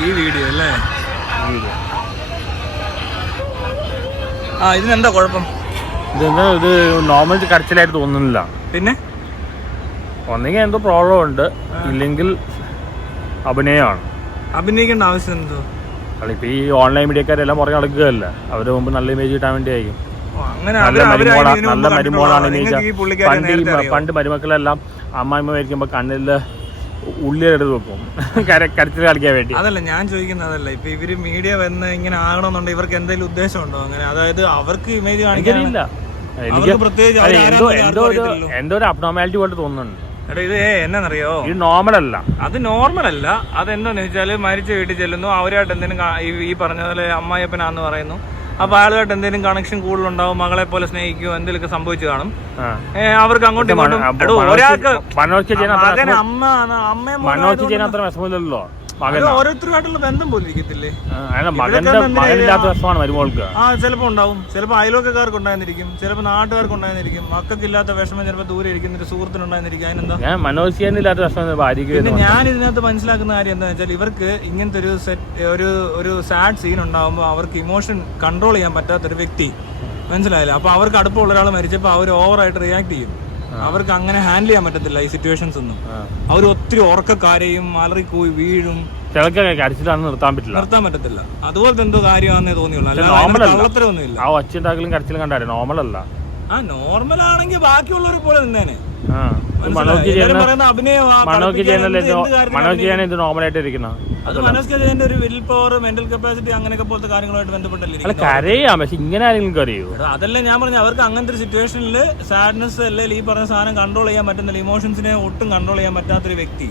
ഈ വീഡിയോ അല്ലേ? ഇതിനെന്താ കുഴപ്പം? ഇത് നോർമൽ കരച്ചിലായിട്ട് തോന്നുന്നില്ല. പിന്നെ ഒന്നെങ്കിൽ എന്തോ പ്രോബ്ലം ഉണ്ട്, ഇല്ലെങ്കിൽ അഭിനയമാണ്. അഭിനയിക്കേണ്ട ആവശ്യം എന്തോ? ഇപ്പൊ ഈ ഓൺലൈൻ മീഡിയക്കാരെല്ലാം പുറകെ നടക്കുകയല്ല. അവര് മുമ്പ് നല്ല ഇമേജ് കിട്ടാൻ വേണ്ടിയായിരിക്കും. നല്ല മരുമോളാണ്. പണ്ട് മരുമക്കളെല്ലാം അമ്മായിമ്മ മേടിക്കുമ്പോ കണ്ണില് ഉള്ളിലെടുത്ത് വെക്കും കരച്ചിൽ കളിക്കാൻ വേണ്ടി. അതല്ല ഞാൻ ചോദിക്കുന്നത്, അതല്ല ഇപ്പൊ ഇവര് മീഡിയ വന്ന് ഇങ്ങനെ ആകണമെന്നുണ്ട്, ഇവർക്ക് എന്തെങ്കിലും ഉദ്ദേശമുണ്ടോ അങ്ങനെ? അതായത് അവർക്ക് ഇമേജ് കാണിക്കാനില്ല, എന്തോ ഒരു അബ്നോർമാലിറ്റി പോലെ തോന്നുന്നുണ്ട്. ഇത് എന്നാന്നറിയോ, ഇത് നോർമൽ അല്ല. അത് നോർമൽ അല്ല. അതെന്താന്ന് വെച്ചാല് മരിച്ച വീട്ടിൽ ചെല്ലുന്നു, അവരായിട്ട് എന്തെങ്കിലും ഈ പറഞ്ഞ പോലെ അമ്മായിയപ്പനാന്ന് പറയുന്നു, അപ്പൊ ആളുമായിട്ട് എന്തെങ്കിലും കണക്ഷൻ കൂടുതലുണ്ടാവും, മകളെ പോലെ സ്നേഹിക്കുകയോ എന്തെങ്കിലുമൊക്കെ സംഭവിച്ചു കാണും. അവർക്ക് അങ്ങോട്ടും ഇങ്ങോട്ടും ഒരാൾക്ക് ഓരോരുത്തരുമായിട്ടുള്ള ബന്ധം പോലും ഇരിക്കത്തില്ലേ? ചിലപ്പോ ഉണ്ടാവും, ചിലപ്പോ അയൽവക്കക്കാർക്ക് ഉണ്ടായിരുന്നിരിക്കും, ചിലപ്പോ നാട്ടുകാർക്ക് ഉണ്ടായിരുന്നിരിക്കും, മക്കൾക്കില്ലാത്ത വിഷമം ചിലപ്പോ ദൂരെ ഇരിക്കുന്ന സുഹൃത്തിനുണ്ടായിരുന്നിരിക്കും. അതിനെന്താ പിന്നെ ഞാൻ ഇതിനകത്ത് മനസ്സിലാക്കുന്ന കാര്യം എന്താ വെച്ചാൽ, ഇവർക്ക് ഇങ്ങനത്തെ ഒരു സാഡ് സീൻ ഉണ്ടാകുമ്പോൾ അവർക്ക് ഇമോഷൻ കൺട്രോൾ ചെയ്യാൻ പറ്റാത്തൊരു വ്യക്തി, മനസ്സിലായില്ല? അപ്പൊ അവർക്ക് അടുപ്പമുള്ള ഒരാൾ മരിച്ചപ്പോൾ അവർ ഓവറായിട്ട് റിയാക്ട് ചെയ്യും. അവർക്ക് അങ്ങനെ ഹാൻഡിൽ ചെയ്യാൻ പറ്റത്തില്ല ഈ സിറ്റുവേഷൻസ് ഒന്നും. അവർ ഒത്തിരി ഉറക്കക്കാരെയും അലറി പോയി വീഴും, നിർത്താൻ പറ്റത്തില്ല. അതുപോലത്തെ എന്തോ കാര്യമാണെന്നേ തോന്നിയുള്ളൂ, അല്ലാതെ കള്ളത്തരമൊന്നുമില്ല. നോർമൽ അല്ല. നോർമൽ ആണെങ്കിൽ ബാക്കിയുള്ളവരെ പോലെ നിന്നേനെ. അത് മനോജ് കജയന്റെ ഒരു വിൽ പവർ, മെന്റൽ കപ്പാസിറ്റി അങ്ങനെയൊക്കെ പോലത്തെ കാര്യങ്ങളുമായിട്ട് ബന്ധപ്പെട്ടല്ലേ ഇങ്ങനെ ആരെങ്കിലും അറിയോ? അതല്ല ഞാൻ പറഞ്ഞ, അവർക്ക് അങ്ങനത്തെ ഒരു സിറ്റുവേഷനിൽ സാഡ്നെസ് അല്ലെങ്കിൽ ഈ പറഞ്ഞ സാധനം കൺട്രോൾ ചെയ്യാൻ പറ്റുന്നില്ല, ഇമോഷൻസിനെ ഒട്ടും കൺട്രോൾ ചെയ്യാൻ പറ്റാത്തൊരു വ്യക്തി.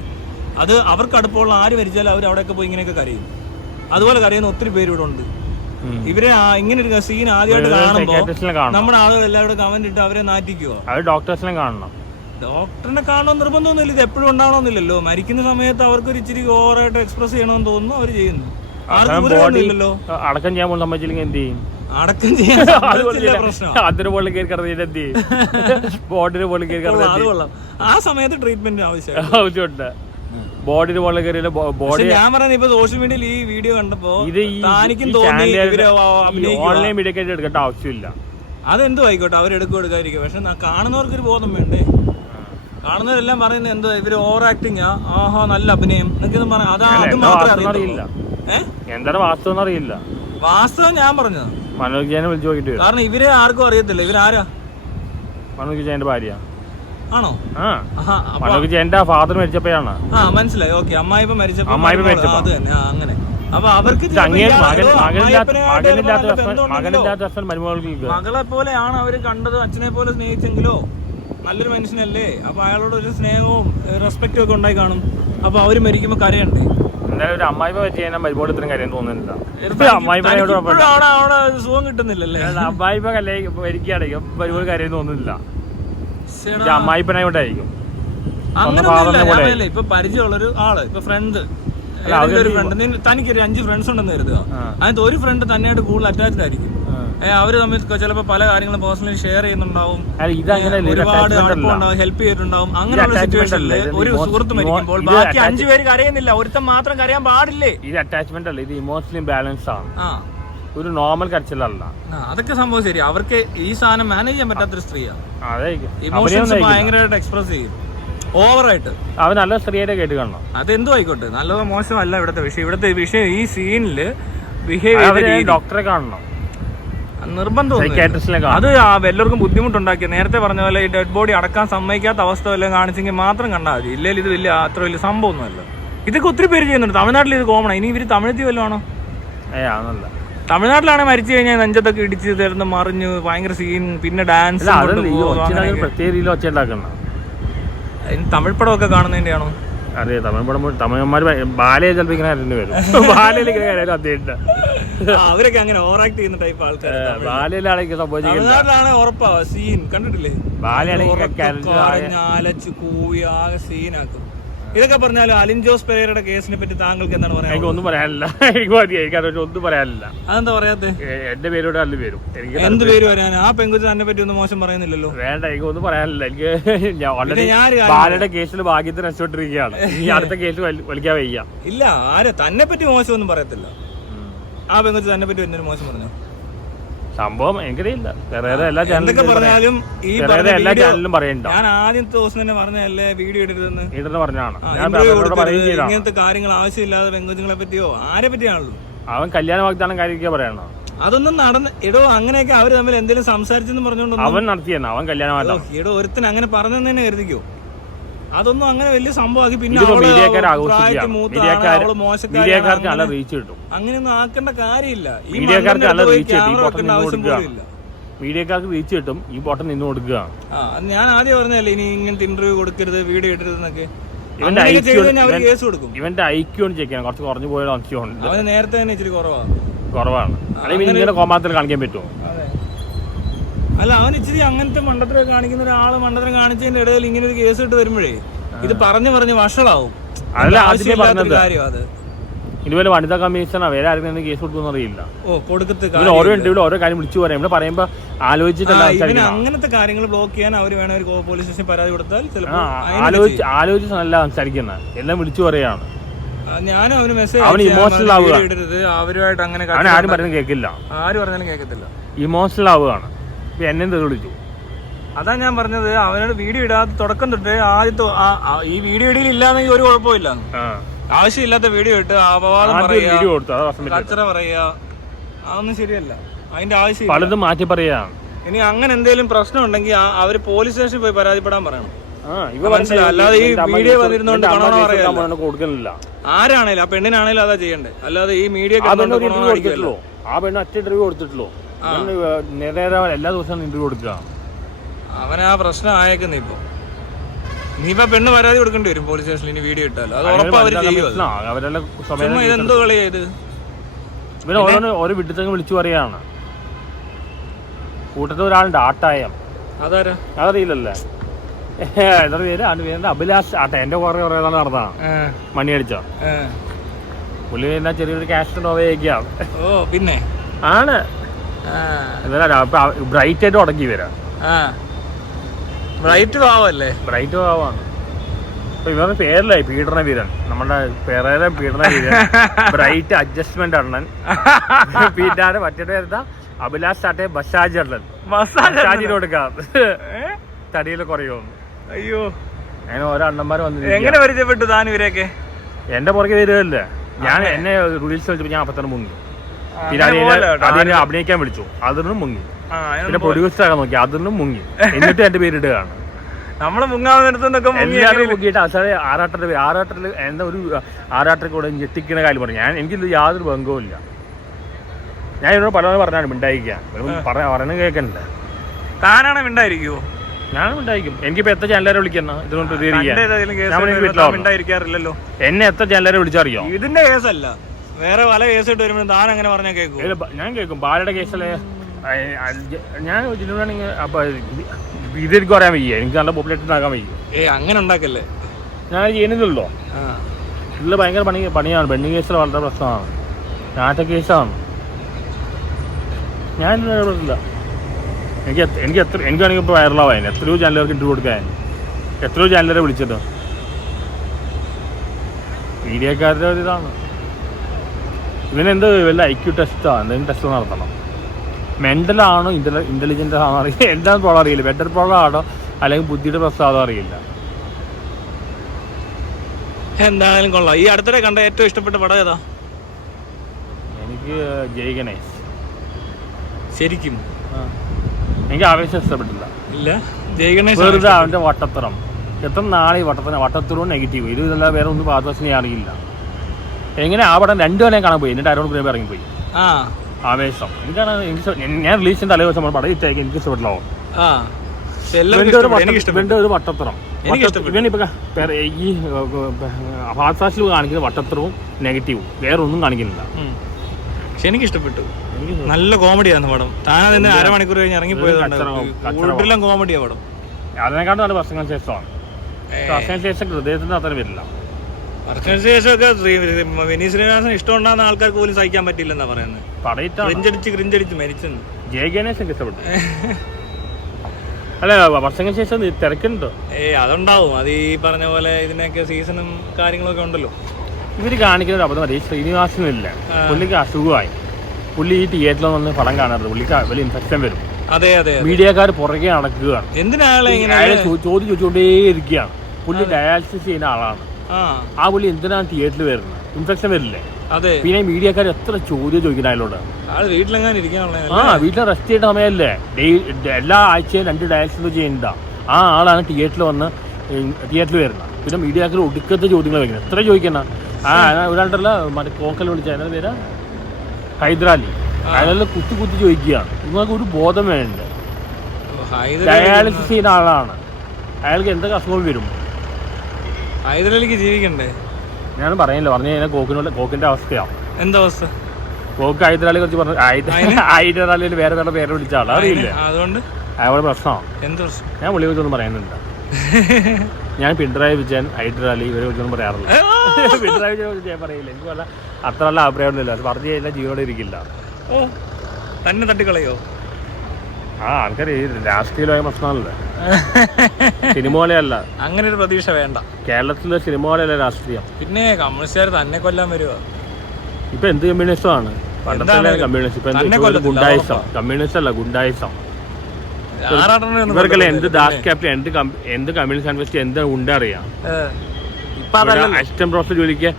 അത് അവർക്ക് അടുപ്പമുള്ള ആര് മരിച്ചാലും അവർ അവിടെയൊക്കെ പോയി ഇങ്ങനെയൊക്കെ കരയും. അതുപോലെ കരയുന്ന ഒത്തിരി പേര് ഇവിടെ ഉണ്ട്. ഇവരെ ഇങ്ങനെ ഒരു സീൻ ആദ്യമായിട്ട് കാണുമ്പോൾ നമ്മുടെ ആളുകൾ എല്ലാവരും കമന്റ് ഇട്ട് അവരെ നാറ്റിക്കുവോ? ഡോക്ടേഴ്സിനെ കാണണം. ഡോക്ടറിനെ കാണണം നിർബന്ധമൊന്നുമില്ല, ഇത് എപ്പോഴും ഉണ്ടാവണമെന്നില്ലല്ലോ. മരിക്കുന്ന സമയത്ത് അവർക്ക് ഒരു ഇച്ചിരി ഓവറായിട്ട് എക്സ്പ്രസ് ചെയ്യണമെന്ന് തോന്നുന്നു, അവർ ചെയ്യുന്നു. ആർക്കും അടക്കം ചെയ്യാൻ സമ്മതിച്ചില്ലെങ്കിൽ എന്ത് ചെയ്യും? അടക്കം ചെയ്യാൻ പ്രശ്നം. ആ സമയത്ത് ട്രീറ്റ്മെന്റ് ആവശ്യമുണ്ട്. ബോഡി ഞാൻ പറഞ്ഞ ഇപ്പൊ സോഷ്യൽ മീഡിയയിൽ ഈ വീഡിയോ കണ്ടപ്പോ താനിക്കും തോന്നി ഓൺലൈൻ മീഡിയ എടുക്കേണ്ട ആവശ്യമില്ല. അതെന്തോ ആയിക്കോട്ടെ, അവരെടുക്കും എടുക്കാതിരിക്കും. പക്ഷെ കാണുന്നവർക്കൊരു ബോധം വേണ്ടേ? കാണുന്നവരെല്ലാം പറയുന്നത് എന്തോ ഇവര് ഓവർ ആക്ടിങ്, ആഹാ നല്ല അഭിനയം എന്നൊക്കെ പറഞ്ഞ അത് മാത്രമേ അറിയില്ല. എന്താണ് വാസ്തവം അറിയില്ല. വാസ്തവം ഞാൻ പറഞ്ഞത് മനോജ് ജയനെ വിളിച്ചു നോക്കിട്ട്, കാരണം ഇവരെ ആർക്കും അറിയത്തില്ല. ഇവരാരാ? മനോജ് ജയന്റെ ഭാര്യ ആണോ? മനോജ് ജയന്റെ ഫാദർ മരിച്ചപ്പോഴാണ്. മനസ്സിലായി. ഓക്കെ, അമ്മായിപ്പ മരിച്ചപ്പോ അത് തന്നെ. അങ്ങനെ അപ്പൊ അവർക്ക് മകളെ പോലെയാണ് അവര് കണ്ടത്, അച്ഛനെ പോലെ സ്നേഹിച്ചെങ്കിലോ നല്ലൊരു മനുഷ്യനല്ലേ. അപ്പൊ അയാളോട് ഒരു സ്നേഹവും റെസ്പെക്റ്റും ഒക്കെ ഉണ്ടായി കാണും. അപ്പൊ അവര് മരിക്കുമ്പോ കരയണ്ടേ? എന്തായാലും അമ്മായിപ്പ വെച്ച് കഴിഞ്ഞാൽ മരുമോട് ഇത്രയും കാര്യം തോന്നുന്നില്ല. അവിടെ സുഖം കിട്ടുന്നില്ലല്ലേ? അമ്മായിപ്പ മരിക്കുകയാണെങ്കിൽ മരുമോട് കാര്യം തോന്നുന്നില്ല. അമ്മായിപ്പനായിട്ടായിരിക്കും. അങ്ങനെ ഇപ്പൊ പരിചയമുള്ളൊരു ആള്, ഇപ്പൊ ഫ്രണ്ട്, തനിക്കൊരു 5 ഫ്രണ്ട്സ് ഉണ്ടെന്ന് കരുതുക. അതിനകത്ത് ഒരു ഫ്രണ്ട് തന്നെയായിട്ട് കൂടുതൽ അറ്റാച്ച്ഡ് ആയിരിക്കും. അവര് തമ്മിൽ ചിലപ്പോ പല കാര്യങ്ങളും പേഴ്സണലി ഷെയർ ചെയ്യുന്നുണ്ടാവും, ഒരുപാട് അടുപ്പമുണ്ടാവും, ഹെൽപ്പ് ചെയ്തിട്ടുണ്ടാവും. അങ്ങനെയുള്ള സിറ്റുവേഷനിൽ ഒരു സുഹൃത്ത് മരിക്കുമ്പോൾ ബാക്കി 5 പേര് കരയുന്നില്ല, ഒരുത്തൻ മാത്രം കരയാൻ പാടില്ലേ? ഇത് അറ്റാച്ച്മെന്റ് അല്ല, ഇത് ഇമോഷണലി ബാലൻസ് ആണ്, ഒരു നോർമൽ കരച്ചിലല്ല. അതൊക്കെ സംഭവം ശരി. അവർക്ക് ഈ സാധനം മാനേജ് ചെയ്യാൻ പറ്റാത്തൊരു സ്ത്രീയാണ്. ഇമോഷൻസ് ഭയങ്കരമായിട്ട് എക്സ്പ്രസ് ചെയ്യും, ഓവറായിട്ട്. അവൻ നല്ല സ്ത്രീയെ കേട്ട് കാണണം. അതെന്തോ ആയിക്കോട്ടെ, നല്ലതോ മോശമല്ല ഇവിടുത്തെ വിഷയം. ഇവിടുത്തെ വിഷയം ഈ സീനില് ബിഹേവ് ഡോക്ടറെ കാണണം, നിർബന്ധം. അത് എല്ലാവർക്കും ബുദ്ധിമുട്ടുണ്ടാക്കിയ, നേരത്തെ പറഞ്ഞ പോലെ ഈ ഡെഡ് ബോഡി അടക്കാൻ സമ്മതിക്കാത്ത അവസ്ഥ വല്ലതും കാണിച്ചെങ്കിൽ മാത്രം കണ്ടാൽ മതി. ഇല്ലെങ്കിൽ ഇത് അത്ര വലിയ സംഭവമൊന്നുമല്ല. ഇതൊക്കെ ഒത്തിരി പേര് ചെയ്യുന്നുണ്ട്. തമിഴ്നാട്ടിൽ ഇത് കോമൺ. ഇനി ഇവര് തമിഴത്തിൽ വല്ലതും ആണോ? തമിഴ്നാട്ടിലാണെങ്കിൽ മരിച്ചു കഴിഞ്ഞാൽ നെഞ്ചത്തൊക്കെ ഇടിച്ച് തരുന്ന മറിഞ്ഞ് ഭയങ്കര സീൻ, പിന്നെ ഡാൻസ്. തമിഴ് പടമൊക്കെ കാണുന്നതിന്റെ ആണോ? അതെ, തമിഴ് പടം തമിഴന്മാർ ബാലയെ ചിലപ്പോൾ ഇങ്ങനെ വരും. അവരൊക്കെ അങ്ങനെ ഓവറാക്ട് ചെയ്യുന്ന ടൈപ്പ് ആൾക്കാർ. ബാലയിലാണെങ്കിൽ തമിഴ്നാട്ടിലാണ് ഉറപ്പാ സീൻ കണ്ടിട്ടില്ലേ? ബാലയാണെങ്കിൽ അലച്ച് കൂവി ആകെ സീനാക്കും. ഇതൊക്കെ പറഞ്ഞാലും അലിൻ ജോസ് പെരേരയുടെ കേസിനെ പറ്റി താങ്കൾക്ക് എന്താണ് പറയാൻ? എനിക്ക് ഒന്നും പറയാനില്ല. എനിക്ക് മതി, എനിക്കതൊന്നും ഒന്നും പറയാനില്ല. അതെന്താ പറയാത്തെ? എന്റെ പേരോട് നല്ല പേരും എന്ത് പേര് വരാൻ? ആ പെൺകുട്ടി തന്നെ പറ്റി ഒന്നും മോശം പറയുന്നില്ലല്ലോ. വേണ്ട, എനിക്ക് ഒന്നും പറയാനില്ല. എനിക്ക് ഓൾറെഡി ബാലയുടെ കേസിൽ ഭാഗ്യത്തിന് രക്ഷപ്പെട്ടിരിക്കുകയാണ്. ഈ അടുത്ത കേസ് വലിക്കാൻ വയ്യ. ഇല്ല, ആര് തന്നെ പറ്റി മോശം ഒന്നും പറയത്തില്ല. ആ പെൺകുട്ടി തന്നെ പറ്റി എന്തൊരു മോശം പറഞ്ഞു? സംഭവം എനിക്കറിയില്ല. എല്ലാ പറഞ്ഞാലും ഈ എല്ലാ ചാനലിലും പറയണ്ട. ഞാൻ ആദ്യത്തെ ദിവസം തന്നെ പറഞ്ഞല്ലേ വീഡിയോ ഇടരുതെന്ന്. പറഞ്ഞാണ് ഇങ്ങനത്തെ കാര്യങ്ങൾ ആവശ്യമില്ലാതെ പെൺകുഞ്ഞുങ്ങളെ പറ്റിയോ ആരെ പറ്റിയാണല്ലോ. അവൻ കല്യാണ വാഗ്ദാനം കാര്യമൊക്കെ പറയണോ? അതൊന്നും ഇടോ അങ്ങനെയൊക്കെ അവര് തമ്മിൽ എന്തെങ്കിലും സംസാരിച്ചെന്ന് പറഞ്ഞോണ്ട് അവൻ നടത്തിയെന്ന്. അവൻ കല്യാണ വാഗ്ദാനം ഇടോ ഒരുത്തിന് അങ്ങനെ പറഞ്ഞെന്ന് തന്നെ കരുതിക്കോ. അതൊന്നും അങ്ങനെ വലിയ സംഭവമാക്കി പിന്നെ മീഡിയക്കാർക്ക് നല്ല റീച്ച് കിട്ടും. അങ്ങനെയൊന്നും ആക്കേണ്ട കാര്യമില്ല. മീഡിയക്കാർക്ക് നല്ല റീച്ച് കിട്ടും. ഈ ബോട്ടം നിന്ന് കൊടുക്കുക. മീഡിയക്കാർക്ക് റീച്ച് കിട്ടും. ഈ ബോട്ടം നിന്ന് കൊടുക്കുക. ഞാൻ ആദ്യം പറഞ്ഞല്ലേ ഇനി ഇങ്ങനത്തെ ഇന്റർവ്യൂ കൊടുക്കരുത്, വീഡിയോ ഇടരുതെന്നൊക്കെ. ഇവന്റെ ഐക്യു ചെക്ക് ചെയ്യാൻ കുറച്ച് കുറഞ്ഞു പോയ സംശയമുണ്ട്. അവന് നേരത്തെ തന്നെ ഇച്ചിരി കുറവാണ്. അല്ലെങ്കിൽ ഇങ്ങനെ കോമാത്തിൽ കാണിക്കാൻ പറ്റുമോ? അല്ല, അവൻ ഇച്ചിരി അങ്ങനത്തെ മണ്ടത്തരം കാണിക്കുന്ന ഒരാള് മണ്ടത്തരം കാണിച്ചതിന്റെ ഇടയിൽ ഇങ്ങനെ ഒരു കേസ് ഇട്ട് വരുമ്പോഴേ ഇത് പറഞ്ഞു വഷളാവും. കാര്യം അത്. ഇതുപോലെ വനിതാ കമ്മീഷണർ വേറെ ആർക്കും കേസ് കൊടുക്കുന്ന അറിയില്ല. ഓരോ ഇന്റർവ്യൂ ഓരോ കാര്യം വിളിച്ചു പറയാം. ഇവിടെ പറയുമ്പോ ആലോചിച്ചിട്ടല്ല. അങ്ങനത്തെ കാര്യങ്ങൾ ബ്ലോക്ക് ചെയ്യാൻ അവർ വേണം ഒരു പോലീസ് സ്റ്റേഷൻ പരാതി കൊടുത്താൽ ആലോചിച്ച് നല്ല സംസാരിക്കുന്ന എല്ലാം വിളിച്ചു പറയാണ്. ഞാനും അവന് മെസ്സേജ് അവന് ഇമോഷണൽ ആവുക. അവരുമായിട്ട് അങ്ങനെ ആരും പറഞ്ഞാലും കേൾക്കില്ല. ആര് പറഞ്ഞാലും കേൾക്കത്തില്ല. ഇമോഷണൽ ആവുകയാണ്. എന്നെ വിളിച്ചു. അതാ ഞാൻ പറഞ്ഞത്, അവനോട് വീഡിയോ ഇടാത്ത തുടക്കം തൊട്ട് ആദ്യത്തെ ഈ വീഡിയോ ഇടയിൽ ഇല്ലാന്നെങ്കിൽ ഒരു കുഴപ്പമില്ല. ആവശ്യമില്ലാത്ത വീഡിയോ ഇട്ട് അപവാദം പറയുക, കച്ചറ പറയുക, അതൊന്നും ശരിയല്ല. അതിന്റെ ആവശ്യം പലതും മാറ്റി പറയാ. ഇനി അങ്ങനെ എന്തെങ്കിലും പ്രശ്നം ഉണ്ടെങ്കിൽ അവര് പോലീസ് സ്റ്റേഷനിൽ പോയി പരാതിപ്പെടാൻ പറയണം. അല്ലാതെ ഈ വീഡിയോ വന്നിരുന്നോണ്ട് കൊടുക്കുന്നില്ല. ആരാണേലും ആ പെണ്ണിനാണേലും അതാ ചെയ്യണ്ടേ. അല്ലാതെ ഈ മീഡിയ ആ പെണ്ണ് ഒറ്റ ഇന്റർവ്യൂ കൊടുത്തിട്ടുള്ളൂ. എല്ലാ ദിവസവും ഇന്റർവ്യൂ കൊടുക്കുക. അവനാ പ്രശ്നം ആയേക്കുന്ന. ഇനിയിപ്പോ പെണ്ണ് പരാതി കൊടുക്കേണ്ടി വരും പോലീസ് സ്റ്റേഷനിൽ ഇനി വീഡിയോ ഇട്ടാലോ. അത് ഉറപ്പാ അവര് ചെയ്യും. എന്തോ കളിയായത്? ഇവര് ഓരോ വിഡിത്തങ്ങൾ വിളിച്ചു പറയാണ്. കൂട്ടത്തിൽ ഒരാളുണ്ട് ആട്ടായം. അതാരാ? അതറിയില്ലല്ലേ? പേര് അഭിലാഷ് ആട്ട. എന്റെ കുറെ നടന്നതാണ് മണി അടിച്ച പുള്ളി. എന്നാ ചെറിയൊരു ക്യാഷ് നോവയൊക്കെയാണ്. ഓ പിന്നെ ആണ്. ബ്രൈറ്റ് ആയിട്ട് ഉടക്കി വരാം. ബ്രൈറ്റ് ഭാവല്ലേ? ബ്രൈറ്റ് ഭാവമാണ്. ഇവരുടെ പേരിലായി പീഡന വീരൻ. നമ്മുടെ പേരേരെ പീഡന വീരൻ. ബ്രൈറ്റ് അഡ്ജസ്റ്റ്മെന്റ് അണ്ണൻ. പിന്നെ മറ്റേ പേരെന്താ? അഭിലാഷ് ആട്ടെ ബസാജ് അണ്ണൻ. മസാജിന് കൊടുക്കാം. തടിയിൽ കുറയുമെന്ന്. അയ്യോ, അങ്ങനെ ഓരോ അണ്ണന്മാര് വന്നു. എങ്ങനെ പരിചയപ്പെട്ടു താൻ ഇവരെയൊക്കെ? എന്റെ പുറകെ വരുമല്ലേ. ഞാൻ എന്നെ റീൽസ് കളിച്ചപ്പോ ഞാൻ അപ്പത്തന്നെ മുങ്ങി. പിന്നെ അതിനെ അഭിനയിക്കാൻ വിളിച്ചു, അതിനും മുങ്ങി. പിന്നെ പ്രൊഡ്യൂസർ ആകാൻ നോക്കി, അതിനും മുങ്ങി. എന്നിട്ട് എന്റെ പേരിടുകയാണ്. നമ്മള് മുങ്ങാവുന്നിടത്തൊക്കെ എല്ലാവരും മുങ്ങിയിട്ട് അവസാനം ആറാട്ടറിൽ എന്താ ഒരു ആറാട്ടറിൽ കൂടെ ഞെട്ടിക്കുന്ന കാര്യം പറഞ്ഞു. എനിക്കിത് യാതൊരു ബന്ധവും ഇല്ല. ഞാൻ എന്നോട് പലവരും പറഞ്ഞാണ് മിണ്ടായിരിക്കാൻ. പറയണ കേൾക്കണ്ടേ? താനാണ് മിണ്ടായിരിക്കുവോ? ഞാനും മിണ്ടായിരിക്കും. എനിക്കിപ്പോ എത്ര ചാനലരെ വിളിക്കുന്ന ഇതിനോട്ട് മിണ്ടായിരിക്കാറില്ലല്ലോ. എന്നെ എത്ര ചാനലരെ വിളിച്ചറിയോ? ഇതിന്റെ കേസല്ല, വേറെ പല കേസായിട്ട് വരുമ്പോൾ താൻ അങ്ങനെ പറഞ്ഞാൽ കേൾക്കും. ഞാൻ കേൾക്കും. ബാലയുടെ കേസിലെ ഞാൻ അപ്പൊ ഇതെനിക്ക് പറയാൻ വയ്യ. എനിക്ക് നല്ല പോപ്പുലേഷൻ ആക്കാൻ വയ്യ. അങ്ങനെ ഉണ്ടാക്കല്ലേ. ഞാൻ ചെയ്യുന്നില്ലല്ലോ. ഇതിൽ ഭയങ്കര പണിയാണ്. പെണ്ണിങ് കേസിൽ വളരെ പ്രശ്നമാണ്. നാട്ട കേസാണ്. ഞാൻ ഇല്ല. എനിക്കാണെങ്കിൽ ഇപ്പോൾ വൈറലാവാൻ എത്രയോ ചാനലുകാർക്ക് ഇന്റർവ്യൂ കൊടുക്കാൻ, എത്രയോ ചാനലരെ വിളിച്ചത്. മീഡിയക്കാരുടെ ഒരു ഇതാണ്. ഇവനെന്ത് വല്ല IQ ടെസ്റ്റോ എന്തെങ്കിലും ടെസ്റ്റ് നടത്തണം. മെന്റലാണോ ഇന്റലിജന്റ് ആണോ അറിയില്ല. എന്താണെന്ന് പ്രോബ്ലം അറിയില്ല. ബെറ്റർ പ്രോബ്ലം ആണോ അല്ലെങ്കിൽ ബുദ്ധിയുടെ പ്രസാദം അറിയില്ല. എന്തായാലും കൊള്ളാം. ഈ അടുത്തിടെ കണ്ട ഏറ്റവും ഇഷ്ടപ്പെട്ട പടം ഏതാ? എനിക്ക് ജയ് ഗണേഷ്. ശരിക്കും എനിക്ക് ആവേശം ഇഷ്ടപ്പെട്ടില്ല. ഇല്ല, ജയ് ഗണേഷ് വെറുതെ അവന്റെ വട്ടത്തരം. എത്ര നാളെ വട്ടത്തരവും നെഗറ്റീവ്. ഇതെല്ലാം വേറെ ഒന്നും പാദർശിനെ അറിയില്ല. എങ്ങനെ ആ പടം 2 കൊല്ലം കാണാൻ പോയി. എന്നിട്ട് അരോട് പ്രേമ ഇറങ്ങിപ്പോയി. ആവേശം എനിക്കാണ്. ഞാൻ റിലീസ് ചെയ്യുന്ന തലേദിവസം പടം ഇട്ടേക്ക് എനിക്ക് ഇഷ്ടപ്പെട്ടില്ലോ. ഒരു വട്ടത്തരം. ഇവനിപ്പോ ഈ ഫാസ്റ്റാഷിൽ കാണിക്കുന്ന വട്ടത്തരവും നെഗറ്റീവും വേറെ ഒന്നും കാണിക്കുന്നില്ല. പക്ഷെ എനിക്ക് ഇഷ്ടപ്പെട്ടു. നല്ല കോമഡിയാണ് പടം. താനതിന്റെ അരമണിക്കൂർ കഴിഞ്ഞ് ഇറങ്ങിപ്പോയതെല്ലാം കോമഡിയാ പടം. അതിനെക്കാട്ടും നല്ല വർഷങ്ങൾക്ക് ശേഷമാണ്. വർഷങ്ങൾക്ക് ശേഷം ഹൃദയത്തിന് അത്ര വരില്ല. വർഷങ്ങൾക്ക് ശേഷമൊക്കെ വിനീത് ശ്രീനിവാസൻ ഇഷ്ടമുണ്ടാകുന്ന ആൾക്കാർക്ക് പോലും സഹിക്കാൻ പറ്റില്ലെന്നാ പറയുന്നത്. ക്രിഞ്ചടിച്ച് മരിച്ചെന്ന്. ജയഗണേശൊക്കെ ഇഷ്ടപ്പെട്ടു. അല്ല വർഷങ്ങൾക്ക് ശേഷം തിരക്കുണ്ടോ? അതുണ്ടാവും. അത് ഈ പറഞ്ഞ പോലെ ഇതിനൊക്കെ സീസണും കാര്യങ്ങളൊക്കെ ഉണ്ടല്ലോ. ഇവര് കാണിക്കുന്ന ഒരു അബദ്ധം ഈ ശ്രീനിവാസനില്ല, പുള്ളിക്ക് അസുഖമായി. പുള്ളി ഈ തിയേറ്ററിൽ വന്ന് പടം കാണാറുണ്ട്. പുള്ളിക്ക് വലിയ ഇൻഫെക്ഷൻ വരും. അതെ അതെ. മീഡിയക്കാർ പുറകെ നടക്കുകയാണ്. എന്തിനാളെ ചോദിച്ചുകൊണ്ടേ ഇരിക്കുകയാണ്. പുള്ളി ഡയാലിസിസ് ചെയ്യുന്ന ആളാണ്. ആ പുള്ളി എന്തിനാണ് തിയേറ്ററിൽ വരുന്നത്? ഇൻഫെക്ഷൻ വരില്ലേ? അതെ. പിന്നെ മീഡിയക്കാർ എത്ര ചോദ്യം ചോദിക്കുന്ന അതിലോട്. വീട്ടിലെങ്ങാനും ഇരിക്കാനുള്ള വീട്ടിൽ റെസ്റ്റ് ചെയ്യേണ്ട സമയമല്ലേ? എല്ലാ ആഴ്ചയും 2 ഡയാലിസിസ് ചെയ്യണ്ട ആ ആളാണ് തിയേറ്ററിൽ വരുന്നത്. പിന്നെ മീഡിയക്കാർ ഒടുക്കത്തെ ചോദ്യങ്ങൾ വയ്ക്കുന്നത്. എത്ര ചോദിക്കണം? ഒരാളുണ്ടല്ല മറ്റേ കോക്കൽ വിളിച്ച അതിന്റെ പേര് ഹൈദരാലി. അയാളെല്ലാം കുത്തി ചോദിക്കുകയാണ്. നിങ്ങൾക്ക് ഒരു ബോധം വേണ്ടേ? ഡയാലിസിസ് ചെയ്യുന്ന ആളാണ്. അയാൾക്ക് എന്തൊക്കെ അസുഖം വരും? ഹൈദരാലിക്ക് ജീവിക്കണ്ടേ? ഞാൻ പറഞ്ഞില്ല കഴിഞ്ഞാൽ കോക്കിന്റെ അവസ്ഥയാണ്. എന്താ അവസ്ഥ? കോക്ക് ഹൈദരാലിയെ കുറിച്ച് പറഞ്ഞു. ഹൈദരാലിയിൽ വേറെ പേരെ വിളിച്ച ആളാ അറിയില്ല. അതുകൊണ്ട് അയാളുടെ പ്രശ്നമാണ്. എന്ത് പ്രശ്നം? ഞാൻ പുള്ളിയെ കുറിച്ചൊന്നും പറയുന്നുണ്ട്. ഞാൻ പിണറായി വിജയൻ, ഹൈദരാലി ഇവരെ കുറിച്ചൊന്നും പറയാറില്ല. പിണറായി വിജയനെ കുറിച്ച് ഞാൻ പറയില്ല. എനിക്ക് പറഞ്ഞാൽ അത്ര നല്ല അഭിപ്രായമൊന്നുമില്ല. അത് പറഞ്ഞു കഴിഞ്ഞാൽ ജീവനോടെ ഇരിക്കില്ല. തന്നെ തട്ടിക്കളയോ? ആൾക്കറിയാം രാഷ്ട്രീയമായ പ്രശ്നമല്ലേ, സിനിമ പോലെയല്ല. അങ്ങനെ ഒരു പ്രതീക്ഷ വേണ്ട. കേരളത്തിലെ സിനിമ പോലെയല്ല രാഷ്ട്രീയം. പിന്നെ കമ്മ്യൂണിസ്റ്റുകാർ തന്നെ കൊല്ലാൻ വരുവാ. ഇപ്പൊ എന്ത് കമ്മ്യൂണിസ്റ്റമാണ്? പണ്ടത്തെ കമ്മ്യൂണിസ്റ്റ്. ഇപ്പൊ ഗുണ്ടായിസം. കമ്മ്യൂണിസ്റ്റ് അല്ല, ഗുണ്ടായിസം. ഇവർക്കല്ല എന്ത് ദാസ് ക്യാപിറ്റൽ, എന്ത് കമ്മ്യൂണിസ്റ്റ് കൺവെസ്റ്റ്, എന്ത് ഉണ്ടറിയാം. അസിസ്റ്റന്റ് പ്രൊഫസർ ജോലിക്ക്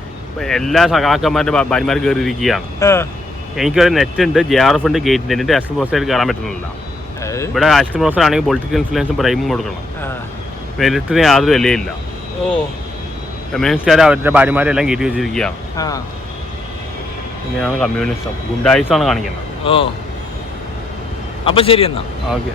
എല്ലാ സഖാക്കന്മാരുടെ ഭാര്യമാർ കയറിയിരിക്കുകയാണ്. എനിക്കൊരു നെറ്റ് ഉണ്ട്, JRF ഉണ്ട്, ഗേറ്റ് ഉണ്ട്. അസിസ്റ്റന്റ് പ്രൊഫസറായിട്ട് കയറാൻ പറ്റുന്നില്ല. ഇവിടെ അസിസ്റ്റന്റ് പ്രൊഫസർ ആണെങ്കിൽ പൊളിറ്റിക്കൽ ഇൻഫ്ലുവൻസും പ്രൈമും കൊടുക്കണം. മെറിറ്റിന് യാതൊരു വിലയില്ല. കമ്മ്യൂണിസ്റ്റുകാർ അവരുടെ ഭാര്യമാരെല്ലാം കയറ്റി വെച്ചിരിക്കുകയാണ്. ഇങ്ങനെയാണ് കമ്മ്യൂണിസം. ഗുണ്ടായിസമാണ് കാണിക്കുന്നത്. അപ്പൊ ശരി എന്നാ. ഓക്കെ.